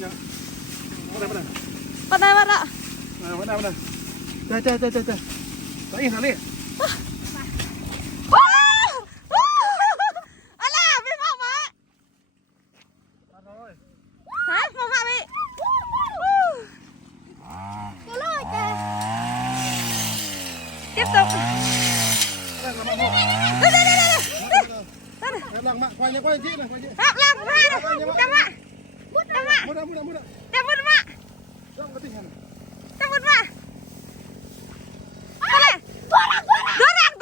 Bên đây ạ. Bên đây. Chơi. Đấy, thằng đi. Tiếp tục. Lăng mạng quay chị này, quay chị. Lăng ra đây. Đâm ạ. Bút ạ. Bút ạ. Đâm bút ạ. Lăng cái tình hình. Đâm bút ạ. Gorang.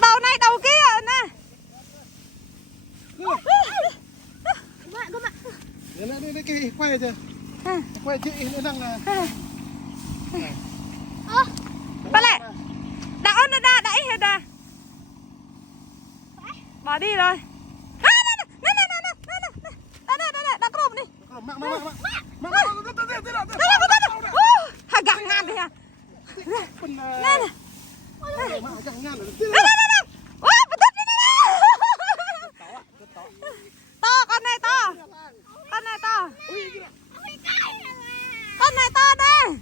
Đầu này đầu kia nè. Đây cái quay chưa? Quay chị nó đang là. Ba lại. Đã đẩy hết à. Bỏ đi rồi. Đã cụm đi. Hai găng ngàn đi à. Nè. To con này to. Con này to. Con này to đây.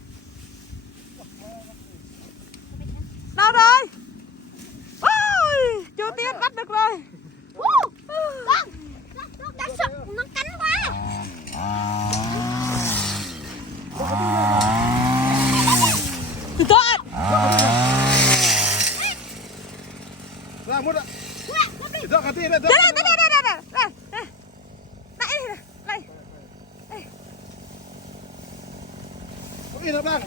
Đâu rồi? Ôi, chú Tiên bắt được rồi. Đã sợ nó cắn quá. Tốt. Ra một ạ. Dọn cả tiền đây. Đây. Có gì đâu đang.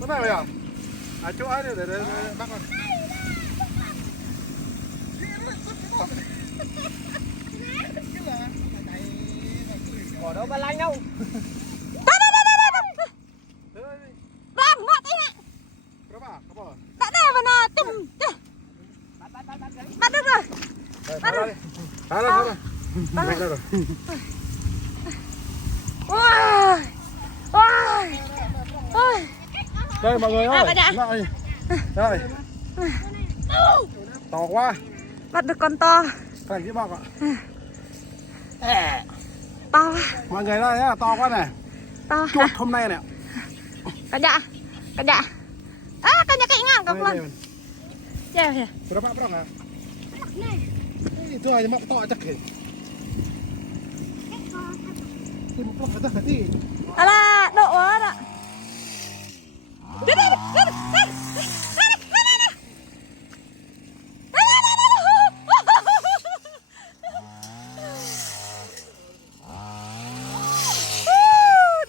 Có này mày à? À chỗ ấy để bác vào. Bỏ đâu ba lanh đâu. Bang, ngọt đấy ạ. Đã để vào nè, tìm. Bắt được rồi. Bắt rồi. Thả ra. Bắt rồi. Ôi. Đây mọi người ơi. Đây. To quá. Bắt được con to. Thành cái bọc ạ. To. Mọi người đây nhá, to quá này. To. Chuột hôm nay này. Cả dạ. Cả nhà cạnh ngang cọc lần. Dạ kìa. Berapa ya? Itu hanya mau to chắc kì. Thì một lọc ra thì. Là độ đó. Đi.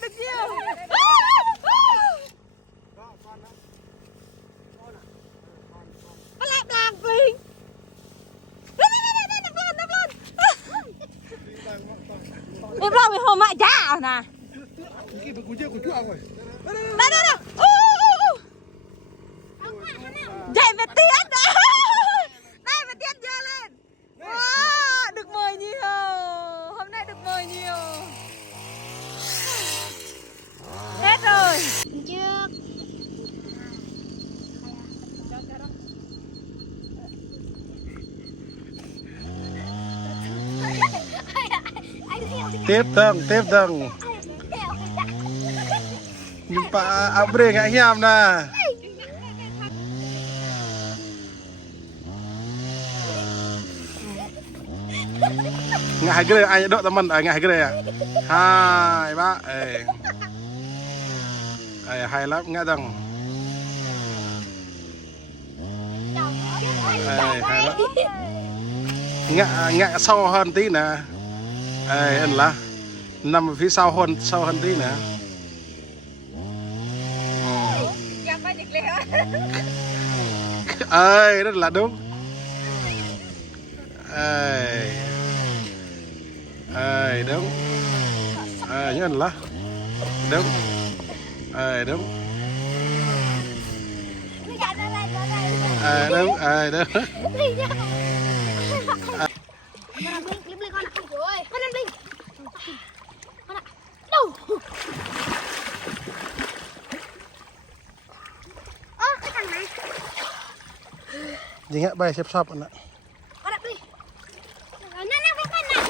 Được chưa? Nó lại làm gì? Em lo hồi mại chả nè. Cái của chưa rồi. Đây. Dậy về tiến đó. Đây về tiến dơ lên. Wow, được mời nhiều. Hôm nay được mời nhiều. Hết rồi. Trước. Tiếp tầng. Jumpa abre nggak hiam nah. Ngại gede ayo dok teman, ngại gede ya. Hai ba, hay lắm ngại dong. Hay lắm. Ngại sâu hơn tí nè. Anh là nằm phía sau hơn tí nè. Ơi, rất là đúng. Ơi. Ơi, đúng. Nhớ là đúng. Đúng. Đúng. Đúng. Con làm Linh, Linh con. Ôi, con làm Linh. Con ạ. Đâu? Ơ, cái thằng này. Gì ngã bay xếp sọp anh ạ. Con đặt đi. Nè nè con này.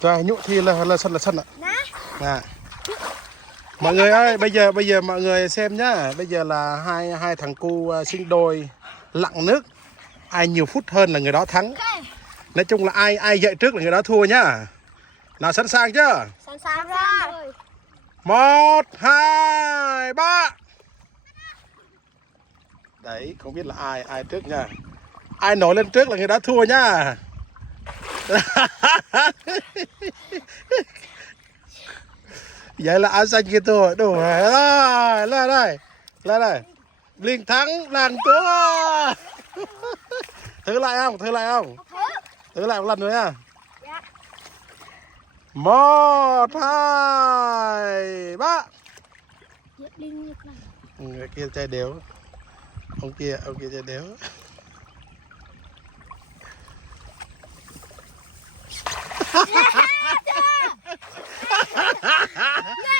Rồi nhụ thì là sân ạ. À. Mọi người ơi, bây giờ mọi người xem nhá. Bây giờ là hai thằng cu sinh đôi lặn nước. Ai nhiều phút hơn là người đó thắng. Nói chung là ai dậy trước là người đó thua nhá. Nào sẵn sàng chưa? Sẵn sàng rồi. 1, 2, 3. Đấy, không biết là ai trước nha. Ai nổi lên trước là người đó thua nhá. Vậy là áo xanh kia thua. Đủ rồi, lên đây. Linh thắng làng thua. Thử lại không? Thử lại một lần nữa nha. 1, 2, 3. Người kia chơi đều. Ông kia chơi đều.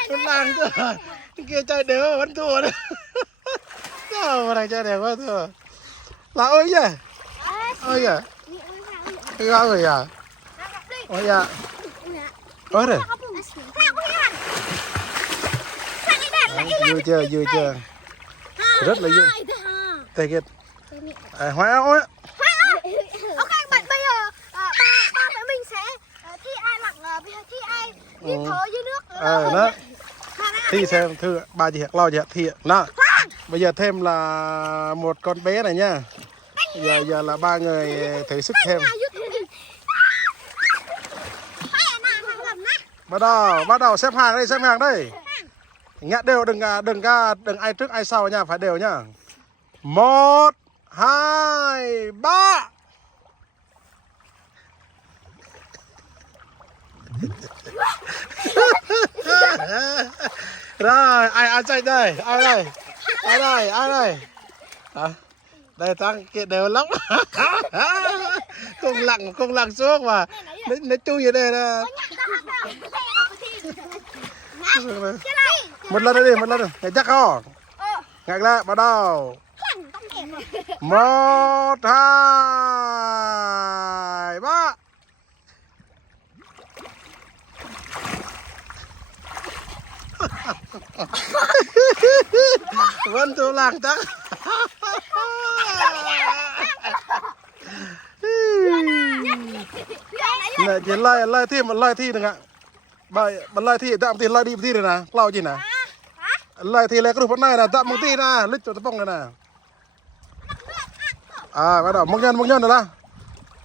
Làng thua. Kia chơi đều vẫn thua đấy. Sao mà thằng chơi đều vẫn thua. Là ơi nhỉ? Ơi nhỉ? Cái gáo rồi à? Ôi à. Ôi rồi. Vui chưa? Rất là vui. Take it. Hoa ơi. Ok, bây giờ ba mẹ mình sẽ thi ai lặn, thi ai đi thở dưới nước. Đó. Thi xem thưa ba chị lo chị thi đó. Bây giờ thêm là một con bé này nhá. Giờ là ba người thử sức thêm. Bắt đầu xếp hàng đây. Ngã đều đừng ai trước ai sau nha, phải đều nhá. 1, 2, 3. Rồi, ai chạy đây? Ai đây? Đây tăng kia đều lắm. Không lặng xuống mà. Nó chui vào đây nè. Một lần đi. Để chắc không? Ngạc lại, bắt đầu. 1, 2, 3. Vẫn thua làng chắc. Này chỉ lai thi một lai thi đừng ạ. Bạn lai thi tạm tiền lai đi thi rồi nè, lau gì nè. Lai thi lai cái phần này là tạm một tí nè, lít cho tập bông này nè. Bắt đầu mong nhân rồi đó.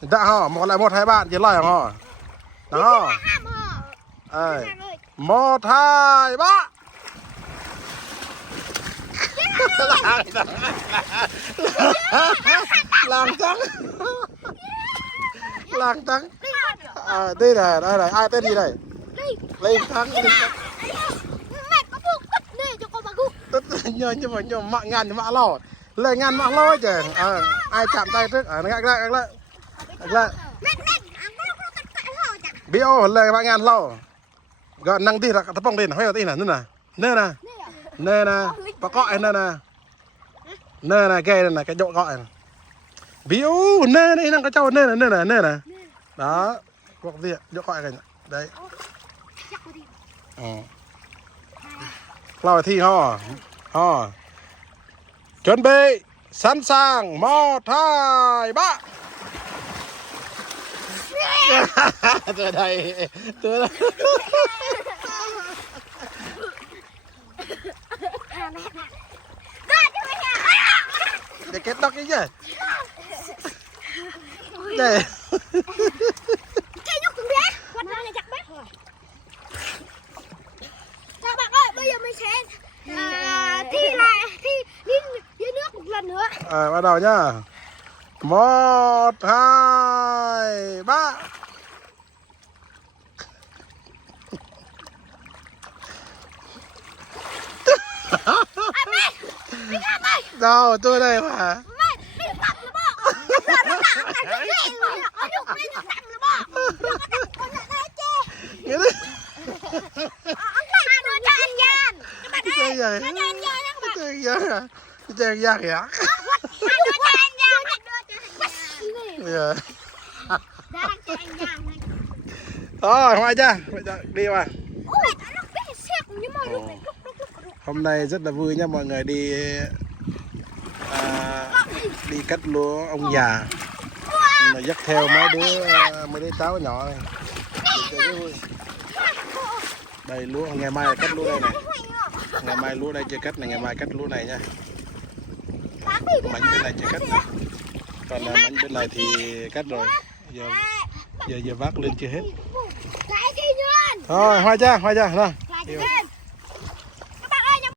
Đã hả, một lại 1, 2 bạn chỉ lai hả? Đó. 1, 2, 3. Làng trắng. Đây này, ai tên gì đây? Linh thắng. Mẹ có buộc tất này cho con bà gu. Tất nhưng mà mạng ngàn mạng lo. Lời ngàn mạng lo chứ. Ai chạm tay trước, ngạc lại. Bio lời mạng ngàn lo. Gọi năng tí là tập bông lên, hơi tí là nè. Nè, có gọi nè. Nè, ghê nè, cái chỗ gọi nè. Bio, nè, năng cái châu nè. Đó, có gì ạ, chỗ gọi này. Đấy. Lo thi ho. Chuẩn bị, sẵn sàng, 1, 2, 3. Từ đây. Để kết đọc cái gì? đây Cái nhúc từng bé. Quanh ra này chặt bé. Các bạn ơi, bây giờ mình sẽ thi đi dưới nước một lần nữa. bắt đầu nhá 1 2 3 Mình làm đây. đâu tôi đây mà Mình tặng nó bỏ. Giờ nó tặng cái gì rồi. Ở nhúc mình tặng nó bỏ. Nó tặng con này đây chê. nghĩa đấy Ông tặng nó cho anh Gian. Các bạn ơi, chơi nó cho anh Gian nha các bạn. chơi gì à chơi gì kìa Đưa cho anh Gian. bây giờ Đã đang cho anh Gian này. thôi ngoài ra đi mà Ôi, nó biết xếp nhưng mà lúc này lúc. hôm nay rất là vui nha mọi người đi đi cắt lúa ông già mà dắt theo mấy đứa cháu nhỏ này. Đây lúa ngày mai là cắt lúa đây này, ngày mai lúa đây chưa cắt này, ngày mai cắt lúa này nha. Mảnh bên này chưa cắt này. Còn mảnh bên này thì cắt rồi, giờ vác lên chưa hết. Thôi hoa cha thôi.